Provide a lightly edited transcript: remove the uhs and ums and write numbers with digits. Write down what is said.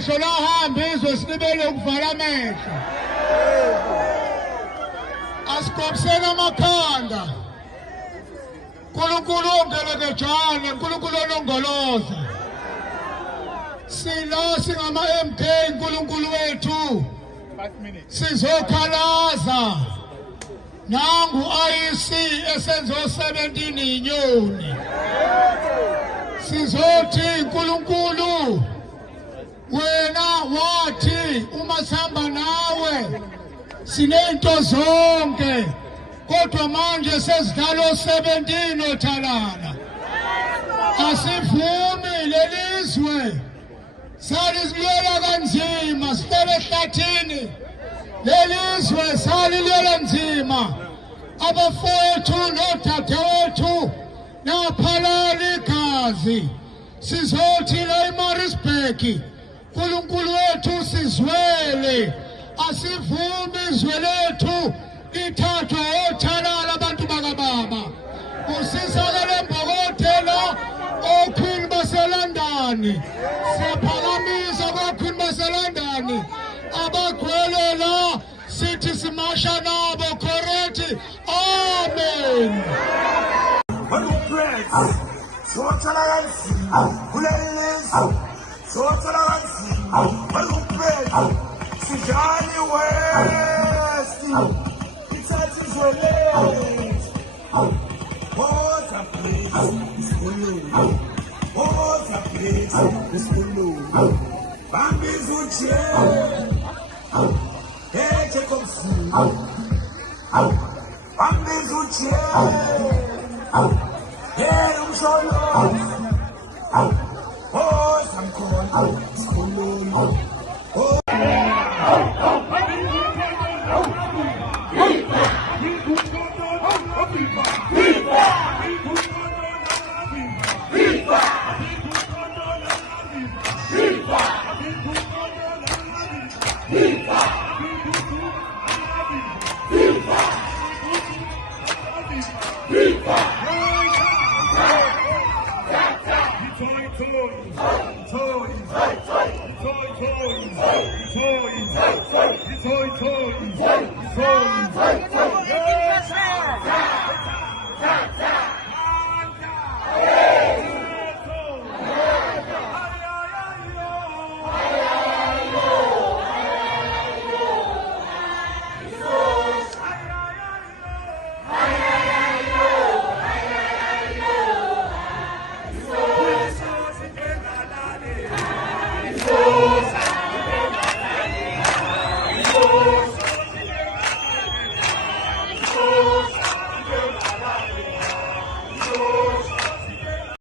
amehlo lahambe izwe silibele ukuvala amehlo. Asikopseni amakhanda. Nkulunkulu ongelekejana, Nkulunkulu onongoloza. Sila singama MK Nkulunkulu wethu. Sizokhalaza. Nangu IEC esenzo 17 inyoni. Sizothi Nkulunkulu wena wathi uma sihamba nawe sinento zonke kodwa manje sesidlalo 17 othalala. Asivumi lelizwe salizilwela kanzima sihlele ehlathini. Lelizwe salilwela nzima. Abafowethu nodadewethu naphalala igazi. Sizothi la eMaritzburg Nkulunkulu wethu sizwele. Asivumi izwe lethu lithathwa othalala abantu bakababa. Usisakele Mbokotela oQueen baseLondon. Siyaphakamisa kwaQueen baseLondon. Abagwelela sithi simasha nabo correct. Amen. Toys.